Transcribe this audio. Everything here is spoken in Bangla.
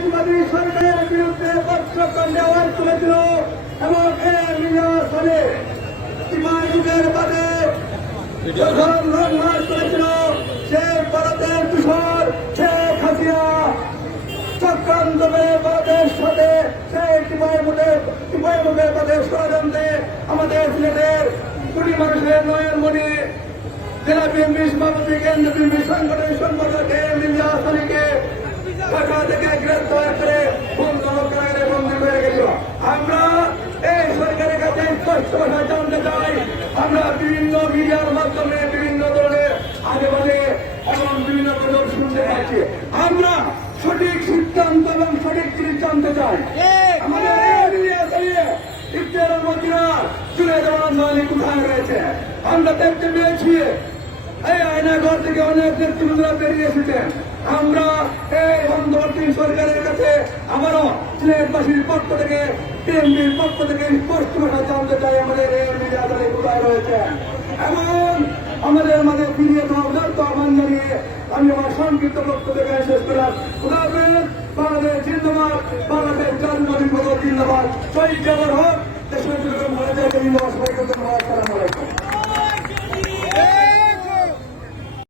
সন্ত্রাসবাদী সরকারের বিরুদ্ধে পক্ষকাণ্ডে আওয়াজ তুলেছিল এবং এর নিরসনে যুগের বাদে যখন লংমার্চ করেছিল সেই ভারতের দূষণ শেখ হাসিনা চক্রান্ত করে ভারতের সাথে সেই টিপাইমুখের পথে ষড়যন্ত্রে আমাদের সিলেটের কোটি মানুষের নয়নমণি জেলা বিএনপি সভাপতি কেন্দ্র বিএনপি সংগঠনের সম্পাদক ইলিয়াস আলীকে ঢাকা থেকে গ্রেপ্তার করে বন্দী হয়ে গেছিল। আমরা এই সরকারের কাছে স্পষ্ট ভাষায় জানতে চাই, আমরা বিভিন্ন মিডিয়ার মাধ্যমে বিভিন্ন ধরনের আগে এবং বিভিন্ন কথা শুনতে পাচ্ছি। আমরা সঠিক সিদ্ধান্ত এবং সঠিক জিনিস জানতে চাই। আমাদের ইফতারের মধ্যে চলে যাওয়ার আন্দোলন কোথায় রয়েছে আমরা দেখতে পেয়েছি। এই আয়নাঘর থেকে অনেক নেতৃবৃন্দরা বেরিয়ে এসেছেন। আমরা এই অন্তর্বর্তী সরকারের কাছে আবারও সিলেটবাসীর পক্ষ থেকে বিএনপির পক্ষ থেকে স্পষ্ট ভাষা জানতে চাই আমাদের এই মিডিয়া দলে কোথায় রয়েছে এবং আমাদের মাঝে ফিরিয়ে দেওয়া তো আহ্বান জানিয়ে আমি আমার সংক্ষিপ্ত বক্তব্য থেকে শেষ করলাম। বাংলাদেশ জিন্দাবাদ, বাংলাদেশ জাতীয়তাবাদী জিন্দাবাদ, শহীদ জওয়ান হোক, দেশের জন্য সবাইকে ধন্যবাদ। আসসালামু আলাইকুম।